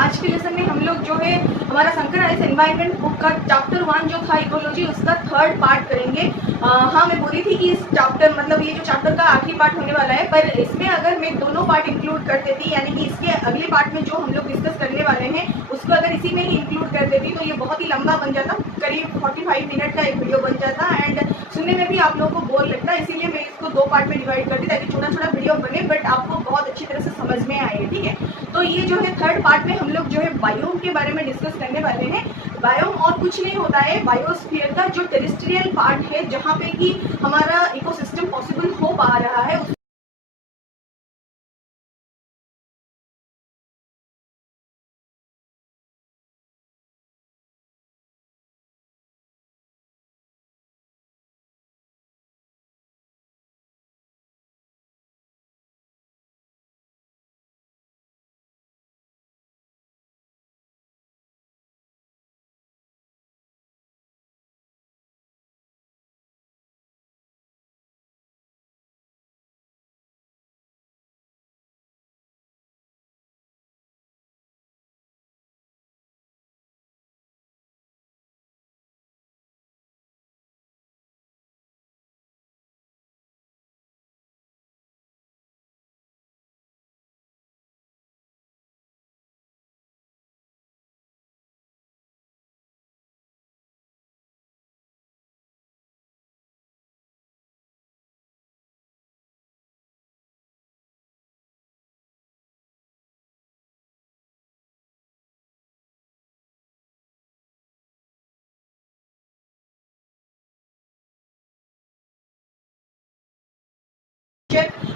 आज के लेसन में हम लोग जो है हमारा शंकर आइस एनवायरनमेंट बुक का चैप्टर 1 जो था इकोलॉजी, उसका 3rd पार्ट करेंगे। हाँ, मैं बोली थी कि इस चैप्टर मतलब ये जो चैप्टर का आखिरी पार्ट होने वाला है, पर इसमें अगर मैं दोनों पार्ट इंक्लूड कर देती, यानी कि इसके अगले पार्ट में जो हम लोग डिस्कस करने वाले हैं उसको अगर इसी में ही इंक्लूड कर देती तो ये बहुत ही लंबा बन जाता, करीब 45 मिनट का एक वीडियो बन जाता एंड सुनने में भी आप लोगों को बोर लगता। इसीलिए मैं इसको 2 पार्ट में डिवाइड कर दी ताकि छोटा छोटा वीडियो बने बट आपको बहुत अच्छी तरह से समझ में आए। ठीक है, तो ये जो है 3rd पार्ट में हम लोग जो है बायोम के बारे में डिस्कस करने वाले हैं। बायोम और कुछ नहीं होता है, बायोस्फीयर का जो टेरेस्ट्रियल पार्ट है जहाँ पे कि हमारा इकोसिस्टम पॉसिबल हो पा रहा है।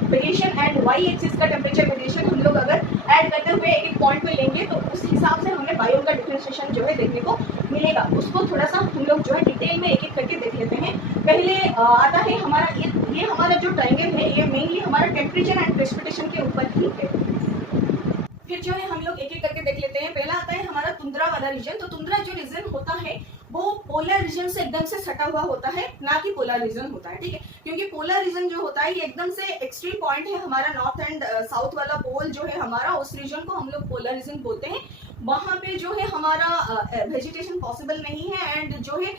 वेरिएशन एंड वाई एक्सिस का टेम्परेचर वेरिएशन हम लोग अगर ऐड करते हुए एक पॉइंट पे लेंगे तो उस हिसाब से हमें बायोम का डिफरेंशिएशन जो है देखने को मिलेगा। उसको थोड़ा सा हम लोग जो है डिटेल में एक एक करके देख लेते हैं। पहले आता है हमारा ये हमारा जो ट्रायंगल है ये मेनली हमारा टेम्परेचर एंड प्रेसिपिटेशन के ऊपर ही है। फिर जो है हम लोग एक एक करके देख लेते हैं। पहला आता है हमारा तुंद्रा वाला रीजन। तो तुंद्रा जो रीजन होता है वो पोलर रीजन से एकदम से सटा हुआ होता है, ना कि पोलर रीजन होता है। ठीक है, क्योंकि पोलर रीजन जो होता है ये एकदम से एक्सट्रीम पॉइंट है हमारा, नॉर्थ एंड साउथ वाला पोल जो है हमारा, उस रीजन को हम लोग पोलर रीजन बोलते हैं। वहां पे जो है हमारा वेजिटेशन पॉसिबल नहीं है एंड जो है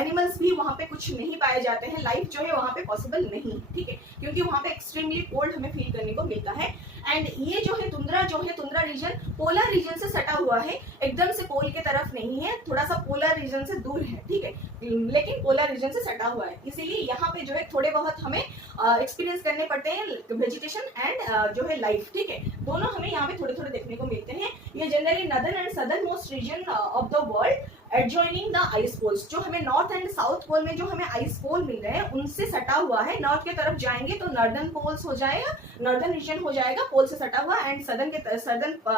एनिमल्स भी वहां पे कुछ नहीं पाए जाते हैं, लाइफ जो है वहां पे पॉसिबल नहीं। ठीक है, क्योंकि वहां पे एक्सट्रीमली कोल्ड हमें फील करने को मिलता है। एंड ये जो है तुंद्रा रीजन पोलर रीजन से सटा हुआ है, एकदम से पोल के तरफ नहीं है, थोड़ा सा पोलर रीजन से दूर है। ठीक है, लेकिन पोलर रीजन से सटा हुआ है, इसीलिए यहाँ पे जो है थोड़े बहुत हमें एक्सपीरियंस करने पड़ते हैं वेजिटेशन एंड जो है लाइफ। ठीक है, दोनों हमें यहाँ पे थोड़े थोड़े देखने को मिलते हैं। ये generally northern and southern most region of the world adjoining the ice poles, जो हमें नॉर्थ एंड साउथ पोल में जो हमें आइस पोल मिल रहे हैं उनसे सटा हुआ है। नॉर्थ के तरफ जाएंगे तो नॉर्दर्न पोल्स हो जाएगा, नॉर्दर्न रीजन हो जाएगा पोल से सटा हुआ, एंड सदर्न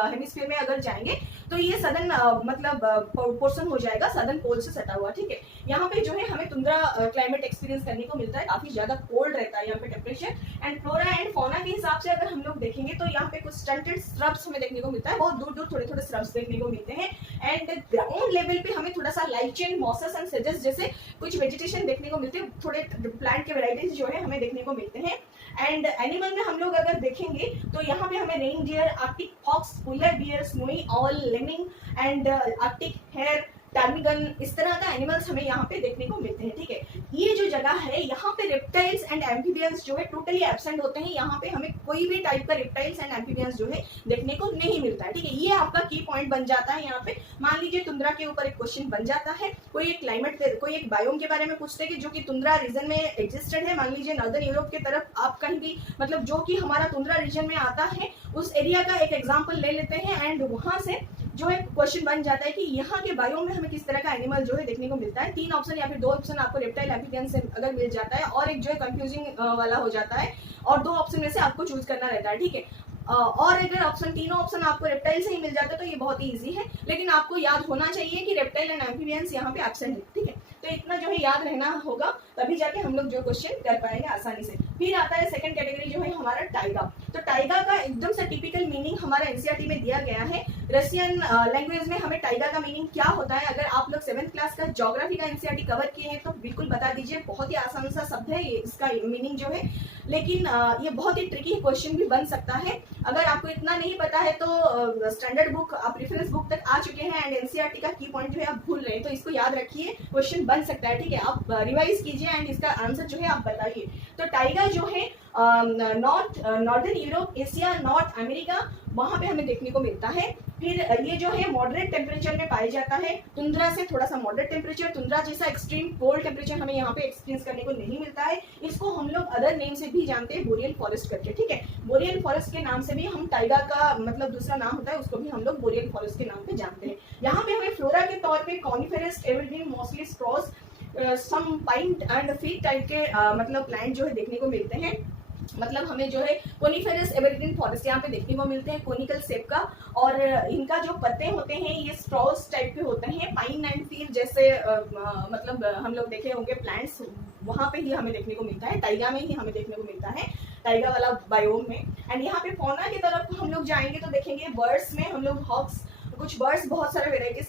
हेमिस्फीयर में अगर जाएंगे तो ये सदर्न मतलब पोर्शन हो जाएगा सदर्न पोल से सटा हुआ। ठीक है, यहाँ पे जो है हमें तुंद्रा क्लाइमेट एक्सपीरियंस करने को मिलता है, काफी ज्यादा कोल्ड रहता है यहाँ पे temperature. And flora and fauna के हिसाब से अगर हम लोग देखेंगे तो यहाँ पे कुछ स्टंटेड श्रब्स हमें देखने को मिलता है, बहुत दूर दूर थोड़े थोड़े श्रब्स देखने को मिलते हैं। एंड ग्राउंड लेवल पे हमें थोड़ा सा लाइचेन, मॉसेस एंड सेजेस जैसे कुछ वेजिटेशन देखने को मिलते हैं, थोड़े प्लांट के वेराइटीज जो है हमें देखने को मिलते हैं। एंड एनिमल में हम लोग अगर देखेंगे तो यहाँ पे हमें reindeer, arctic fox, polar bear, snowy owl, lemming and arctic hare, ptarmigan, इस तरह का एनिमल्स हमें यहाँ पे देखने को मिलते हैं। ठीक है, ये जो जगह है यहाँ पे रेप्टाइल्स एंड एम्फीबियंस जो है टोटली एब्सेंट होते हैं, यहाँ पे हमें कोई भी टाइप का रेप्टाइल्स एंड एम्फीबियंस जो है देखने को नहीं मिलता है। ठीक है, ये आपका की पॉइंट बन जाता है। यहाँ पे मान लीजिए तुंद्रा के ऊपर एक क्वेश्चन बन जाता है, कोई एक क्लाइमेट कोई एक बायोम के बारे में पूछते हैं कि जो कि तुंद्रा रीजन में एग्जिस्टेड है, मान लीजिए नॉर्दर्न यूरोप के तरफ आप कहीं भी मतलब जो कि हमारा तुंद्रा रीजन में आता है उस एरिया का एक एग्जाम्पल ले लेते हैं एंड वहां से जो है क्वेश्चन बन जाता है कि यहाँ के बायोम में हमें किस तरह का एनिमल जो है देखने को मिलता है। 3 ऑप्शन या फिर 2 ऑप्शन आपको रेप्टाइल, एम्फीबियन से अगर मिल जाता है और एक जो है कंफ्यूजिंग वाला हो जाता है, और 2 ऑप्शन में से आपको चूज करना रहता है। ठीक है, और अगर तीनों ऑप्शन आपको रेप्टाइल से ही मिल जाता है तो ये बहुत ही इजी है, लेकिन आपको याद होना चाहिए कि रेप्टाइल एंड एम्फीबियंस यहाँ पे एब्सेंट है। ठीक है, तो इतना जो है याद रहना होगा, तभी जाके हम लोग जो क्वेश्चन कर पाएंगे आसानी से। फिर आता है सेकंड कैटेगरी जो है हमारा टाइगा। तो टाइगा का एकदम से टिपिकल मीनिंग हमारा एनसीईआरटी में दिया गया है, रशियन लैंग्वेज में हमें टाइगा का मीनिंग क्या होता है, अगर आप लोग 7th क्लास का ज्योग्राफी का एनसीईआरटी कवर किए हैं तो बिल्कुल बता दीजिए। बहुत ही आसान सा शब्द है ये, इसका मीनिंग जो है, लेकिन ये बहुत ही ट्रिकी क्वेश्चन भी बन सकता है। अगर आपको इतना नहीं पता है तो स्टैंडर्ड बुक, आप रेफरेंस बुक तक आ चुके हैं एंड एनसीईआरटी का की पॉइंट जो है आप भूल रहे हैं, तो इसको याद रखिए, क्वेश्चन बन सकता है, ठीक है। आप रिवाइज कीजिए एंड इसका आंसर जो है आप बताइए। तो टाइगर जो है northern Europe, Asia, north America, वहां पे हमें देखने को मिलता है। फिर ये जो है मॉडरेट टेम्परेचर में पाया जाता है, तुंद्रा से थोड़ा सा मॉडरेट टेम्परेचर, तुंद्रा जैसा एक्सट्रीम कोल्ड टेम्परेचर हमें यहाँ पे एक्सपीरियंस करने को नहीं मिलता है। इसको हम लोग अदर नेम से भी जानते हैं, बोरियल फॉरेस्ट करके, ठीक है। बोरियल फॉरेस्ट के नाम से भी हम टाइगा का मतलब दूसरा नाम होता है, उसको भी हम लोग बोरियल फॉरेस्ट के नाम पे जानते हैं। यहाँ पे हमें फ्लोरा के तौर पे कॉनिफेरस, एवरग्रीन, मोस्टली स्ट्रॉस, some pine and fir type के मतलब प्लांट जो है देखने को मिलते हैं। मतलब हमें जो है कोनिफेरस एवरग्रीन फॉरेस्ट यहाँ पे देखने को मिलते हैं, कोनिकल शेप का, और इनका जो पत्ते होते हैं ये स्ट्रॉस टाइप के होते हैं। पाइन एंड फील जैसे मतलब हम लोग देखे होंगे प्लांट्स, वहां पे ही हमें देखने को मिलता है, टाइगा में ही हमें देखने को मिलता है, टाइगा वाला बायोम में। एंड यहाँ पे फौना की तरफ हम लोग जाएंगे तो देखेंगे बर्ड्स में हम लोग हॉक्स, कुछ बर्ड्स बहुत सारे वेराइटीज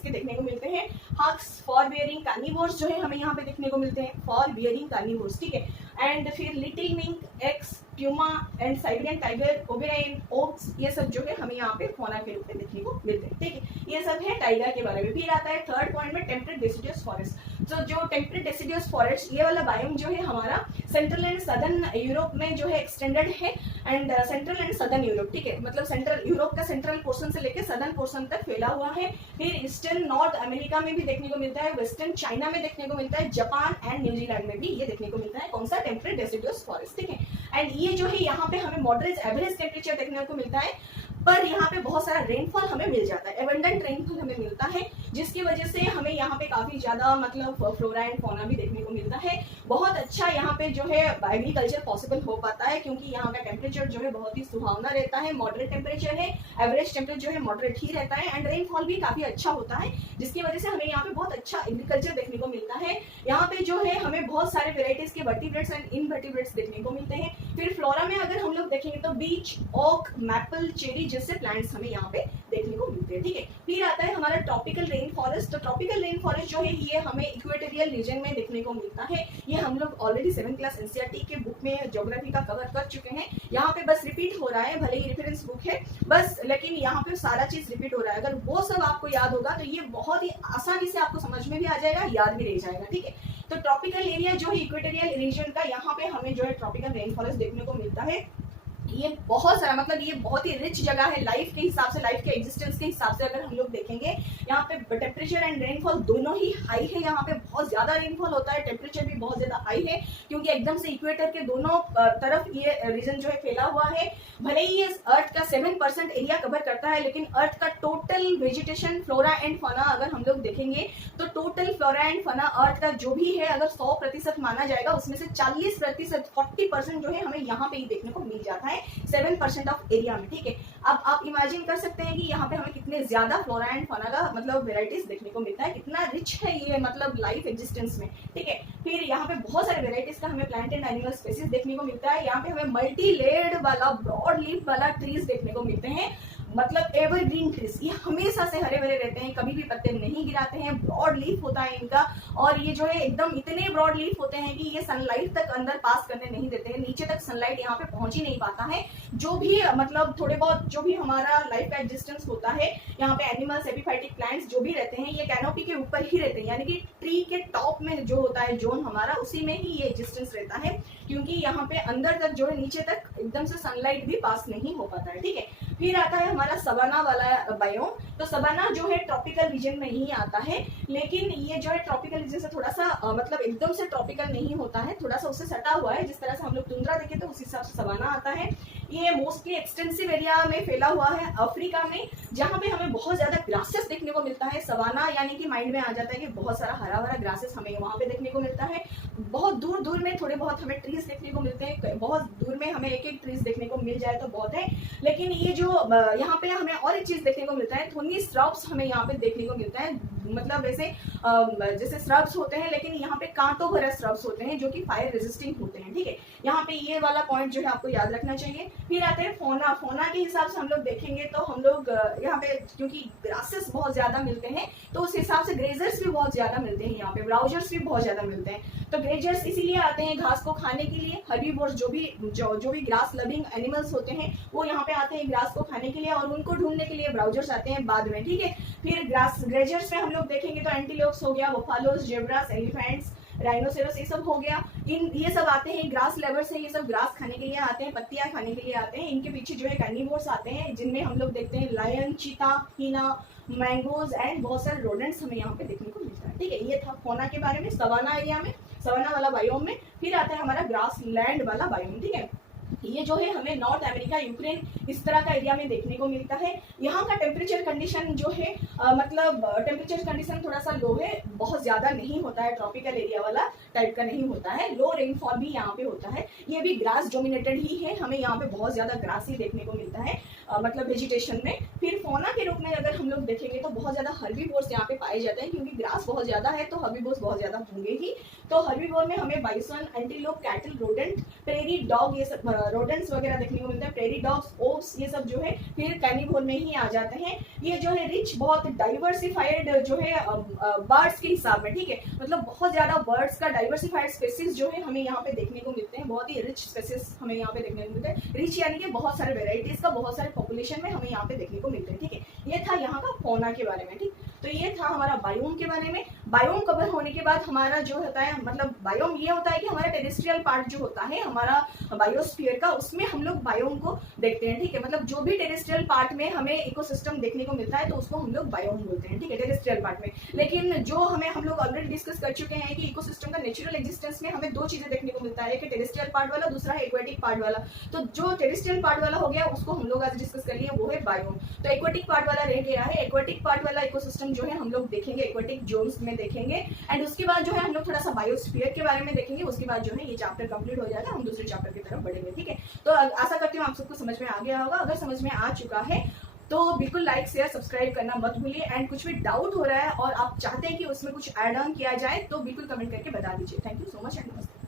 के देखने को मिलते हैं। हक्स, फॉर बियरिंग कार्निवोर्स जो है हमें यहाँ पे देखने को मिलते हैं, फॉर बियरिंग कार्निवोर्स, ठीक है। एंड फिर little mink, ex, puma and Siberian tiger, ओबेराइन, ओक्स, ये सब जो है हमें यहाँ पे फौना के रूप में देखने को मिलते हैं, ठीक है। ये सब है टाइगर के बारे में। फिर आता है थर्ड पॉइंट में टेम्परेट डेसिडुअस फॉरेस्ट। तो जो टेम्परेट डेसिडुअस फॉरेस्ट, ये वाला बायोम जो है हमारा सेंट्रल एंड सदर्न यूरोप में जो है एक्सटेंडेड है, and central and southern Europe, ठीक है। मतलब सेंट्रल यूरोप का सेंट्रल पोर्शन से लेकर सदर्न पोर्शन तक फैला हुआ है। फिर ईस्टर्न नॉर्थ अमेरिका में भी देखने को मिलता है, वेस्टर्न चाइना में देखने को मिलता है, जापान एंड न्यूजीलैंड में भी ये देखने को मिलता है। कौन सा? टेम्परेट डेसिडुअस फॉरेस्ट, ठीक है। एंड ये जो है यहाँ पे हमें मॉडरेट एवरेज टेम्परेचर देखने को मिलता है, पर यहाँ पे बहुत सारा रेनफॉल हमें मिल जाता है, एबंडेंट रेनफॉल हमें मिलता है, जिसकी वजह से हमें यहाँ पे काफी ज्यादा मतलब फ्लोरा एंड फौना भी देखने को मिलता है। बहुत अच्छा यहाँ पे जो है एग्रीकल्चर पॉसिबल हो पाता है, क्योंकि यहाँ का टेम्परेचर जो है बहुत ही सुहावना रहता है, मॉडरेट टेम्परेचर है, एवरेज टेम्परेचर जो है मॉडरेट ही रहता है, एंड रेनफॉल भी काफी अच्छा होता है, जिसकी वजह से हमें यहाँ पे बहुत अच्छा एग्रीकल्चर देखने को मिलता है। यहाँ पे जो है हमें बहुत सारे वेराइटीज के वर्टिब्रेट्स एंड इनवर्टिब्रेट्स देखने को मिलते हैं। फिर फ्लोरा में अगर हम लोग देखेंगे तो बीच, ओक, मैपल, चेरी जैसे प्लांट्स हमें यहाँ पे देखने को मिलते हैं, ठीक है। फिर आता है हमारा ट्रॉपिकल रेन फॉरेस्ट। तो ट्रॉपिकल रेन फॉरेस्ट जो है ये हमें इक्वेटोरियल रीजन में देखने को मिलता है। ये हम लोग ऑलरेडी 7th क्लास एनसीईआरटी के बुक में ज्योग्राफी का कवर कर चुके हैं। यहाँ पे बस रिपीट हो रहा है, भले ही रेफरेंस बुक है बस, लेकिन यहाँ पे सारा चीज रिपीट हो रहा है। अगर वो सब आपको याद होगा तो ये बहुत ही आसानी से आपको समझ में भी आ जाएगा, याद भी रह जाएगा, ठीक है। तो ट्रॉपिकल एरिया जो है इक्वेटोरियल रीजन का, यहाँ पे हमें जो है ट्रॉपिकल रेन फॉरेस्ट देखने को मिलता है। ये बहुत सारा मतलब ये बहुत ही रिच जगह है लाइफ के हिसाब से, लाइफ के एग्जिस्टेंस के हिसाब से। अगर हम लोग देखेंगे यहाँ पे टेम्परेचर एंड रेनफॉल दोनों ही हाई है, यहाँ पे बहुत ज्यादा रेनफॉल होता है, टेम्परेचर भी बहुत ज्यादा हाई है, क्योंकि एकदम से इक्वेटर के दोनों तरफ ये रीजन जो है फैला हुआ है। भले ही ये अर्थ का 7% एरिया कवर करता है, लेकिन अर्थ का total vegetation, flora and fauna अगर हम लोग देखेंगे तो टोटल फ्लोरा एंड फौना अर्थ का जो भी है अगर 100% माना जाएगा, उसमें से 40%, 40% जो है हमें यहाँ पे ही देखने को मिल जाता है 7% ऑफ एरिया में, ठीक है। अब आप इमेजिन कर सकते हैं कि यहाँ पे हमें कितने ज्यादा फ्लोरा एंड फौना का मतलब वेराइटीज देखने को मिलता है, कितना रिच है ये मतलब लाइफ एग्जिस्टेंस में, ठीक है। फिर यहाँ पे बहुत सारे वेराइटीज का हमें प्लांट एंड एनिमल स्पीसीज देखने को मिलता है। यहाँ पे हमें मल्टी लेयर्ड वाला ब्रॉड लीफ वाला ट्रीज देखने को मिलते हैं, मतलब एवरग्रीन ट्रीज, ये हमेशा से हरे भरे रहते हैं, कभी भी पत्ते नहीं गिराते हैं, ब्रॉड लीफ होता है इनका, और ये जो है एकदम इतने ब्रॉड लीफ होते हैं कि ये सनलाइट तक अंदर पास करने नहीं देते हैं, नीचे तक सनलाइट यहाँ पे पहुंच ही नहीं पाता है। जो भी मतलब थोड़े बहुत जो भी हमारा लाइफ का एग्जिस्टेंस होता है, यहाँ पे एनिमल्स, एपिफाइटिक प्लांट्स जो भी रहते हैं, ये कैनोपी के ऊपर ही रहते हैं, यानी कि ट्री के टॉप में जो होता है जोन हमारा, उसी में ही ये एग्जिस्टेंस रहता है, क्योंकि यहाँ पे अंदर तक जो है नीचे तक एकदम से सनलाइट भी पास नहीं हो पाता है, ठीक है। फिर आता है हमारा सवाना वाला बायोम। तो सवाना जो है ट्रॉपिकल रीजन में ही आता है, लेकिन ये जो है ट्रॉपिकल रीजन से थोड़ा सा मतलब एकदम से ट्रॉपिकल नहीं होता है, थोड़ा सा उससे सटा हुआ है। जिस तरह से हम लोग टुंड्रा देखे तो उस हिसाब से सवाना आता है। ये मोस्टली एक्सटेंसिव एरिया में फैला हुआ है अफ्रीका में, जहाँ पे हमें बहुत ज्यादा ग्रासेस देखने को मिलता है। सवाना यानी कि माइंड में आ जाता है कि बहुत सारा हरा भरा ग्रासेस हमें वहाँ पे देखने को मिलता है। बहुत दूर दूर में थोड़े बहुत हमें ट्रीज देखने को मिलते हैं, बहुत दूर में हमें एक एक ट्रीज देखने को मिल जाए तो बहुत है। लेकिन ये जो यहाँ पे हमें और एक चीज देखने को मिलता है, थोनी श्रब्स हमें यहाँ पे देखने को मिलता है, मतलब वैसे जैसे श्रब्स होते हैं, लेकिन यहाँ पे कांटों भरे श्रब्स होते हैं जो कि फायर रेजिस्टिंग होते हैं, ठीक है। यहाँ पे ये वाला पॉइंट जो है आपको याद रखना चाहिए। फिर आते हैं फोना। फोना के हिसाब से हम लोग देखेंगे तो हम लोग यहाँ पे क्योंकि ग्रासेस बहुत ज्यादा मिलते हैं तो उस हिसाब से ग्रेजर्स भी बहुत ज्यादा मिलते हैं, यहाँ पे ब्राउजर्स भी बहुत ज्यादा मिलते हैं। तो ग्रेजर्स इसीलिए आते हैं घास को खाने के लिए, हर्बीवोर्स जो भी ग्रास लविंग एनिमल्स होते हैं वो यहाँ पे आते हैं ग्रास को खाने के लिए, और उनको ढूंढने के लिए ब्राउजर्स आते हैं बाद में, ठीक है। फिर ग्रेजर्स में हम लोग देखेंगे तो एंटीलोप्स हो गया, बफालोस, जेब्रास, एलिफेंट्स, राइनोसेरस, ये सब हो गया। ये सब आते हैं ग्रास लेवर्स है, ये सब ग्रास खाने के लिए आते हैं, पत्तियां खाने के लिए आते हैं। इनके पीछे जो है कार्निवोर्स आते हैं जिनमें हम लोग देखते हैं लायन, चीता, हीना, मैंगोज एंड बहुत सारे रोडेंट्स हमें यहाँ पे देखने को मिलता है, ठीक है। ये था फोना के बारे में, सवाना एरिया में, सवाना वाला बायोम में। फिर आता है हमारा ग्रास लैंड वाला बायोम, ठीक है। ये जो है हमें नॉर्थ अमेरिका, यूक्रेन, इस तरह का एरिया में देखने को मिलता है। यहाँ का टेम्परेचर कंडीशन जो है मतलब टेम्परेचर कंडीशन थोड़ा सा लो है, बहुत ज्यादा नहीं होता है, ट्रॉपिकल एरिया वाला टाइप का नहीं होता है, लो रेनफॉल भी यहाँ पे होता है। ये भी ग्रास डोमिनेटेड ही है, हमें यहाँ पे बहुत ज्यादा ग्रास ही देखने को मिलता है मतलब वेजिटेशन में। फिर फोना के रूप में अगर हम लोग देखेंगे तो बहुत ज्यादा हर्बीवोर्स यहाँ पे पाए जाते हैं, क्योंकि ग्रास बहुत ज्यादा है तो हर्बीवोर्स बहुत ज्यादा होंगे ही। तो हर्बीवोर में हमें bison, antelope, cattle, rodent, prairie dog, ये सब रोडेंट्स वगैरह देखने को मिलता है, प्रेरी डॉग्स, ओप्स, ये सब जो है फिर कैनिवोर में ही आ जाते हैं। ये जो है रिच, बहुत डाइवर्सिफाइड जो है बर्ड्स के हिसाब में, ठीक है, मतलब बहुत ज्यादा बर्ड्स का डाइवर्सिफाइड स्पेसिस जो है हमें यहाँ पे देखने को मिलते हैं, बहुत ही रिच स्पेसिस हमें यहाँ पे देखने को मिलते हैं। रिच यानी कि बहुत सारे वेराइटीज का बहुत सारे पॉपुलेशन में हमें यहाँ पे देखने को मिलते हैं, ठीक है। ये था यहाँ का फोना के बारे में, ठीक। तो ये था हमारा बायोम के बारे में। बायोम कवर होने के बाद हमारा जो होता है मतलब बायोम ये होता है कि हमारा टेरेस्ट्रियल पार्ट जो होता है हमारा बायोस्फीयर का, उसमें हम लोग बायोम को देखते हैं, ठीक है। मतलब जो भी टेरेस्ट्रियल पार्ट में हमें इकोसिस्टम देखने को मिलता है तो उसको हम लोग बायोम बोलते हैं, ठीक है, टेरेस्ट्रियल पार्ट में। लेकिन जो हम लोग ऑलरेडी डिस्कस कर चुके हैं कि इकोसिस्टम का नेचुरल एग्जिस्टेंस में हमें दो चीजें देखने को मिलता है, एक टेरेस्ट्रियल पार्ट वाला, दूसरा है एक्वेटिक पार्ट वाला। तो जो टेरेस्ट्रियल पार्ट वाला हो गया उसको हम लोग आज डिस्कस कर लिए, वो है बायोम। तो एक्वेटिक पार्ट वाला रह गया है, एक्वेटिक पार्ट वाला इकोसिस्टम जो है हम लोग देखेंगे, एक्वेटिक जोन्स में देखेंगे। एंड उसके बाद जो है हम लोग थोड़ा सा बायोस्फीयर के बारे में देखेंगे। उसके बाद जो है ये चैप्टर कंप्लीट हो जाएगा, हम दूसरे चैप्टर की तरफ बढ़ेंगे, ठीक है। तो आशा करती हूँ आप सबको समझ में आ गया होगा। अगर समझ में आ चुका है तो बिल्कुल लाइक, शेयर, सब्सक्राइब करना मत भूलिए। एंड कुछ भी डाउट हो रहा है और आप चाहते हैं कि उसमें कुछ ऐड ऑन किया जाए तो बिल्कुल कमेंट करके बता दीजिए। Thank you so much and नमस्ते।